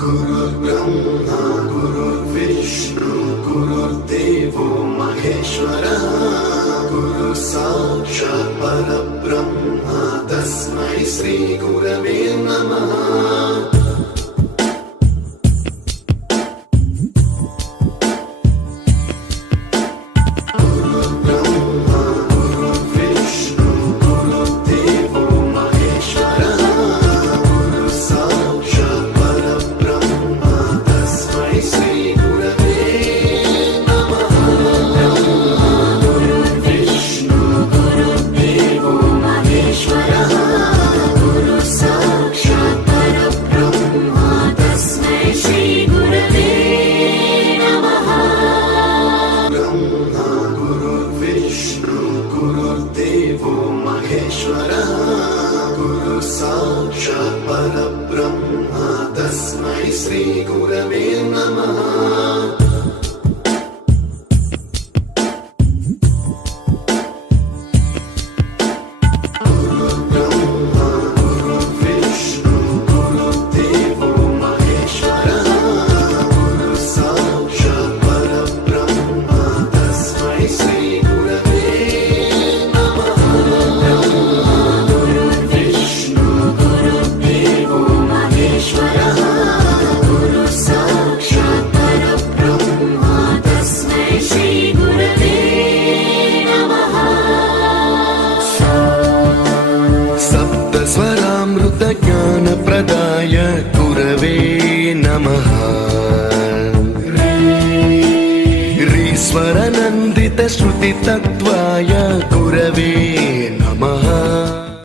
गुरुर्ब्रह्मा गुरुर्विष्णु गुरुर्देवो महेश्वरः गुरु साक्षात् परब्रह्म तस्मै श्री गुरवे नमः। गुरुर्देवो महेश्वरः गुरु साक्षात् परब्रह्म तस्मै श्री गुरवे नमः। ज्ञानप्रदाय गुरवे नमः। रीश्वरनन्दित श्रुतितत्त्वाय गुरवे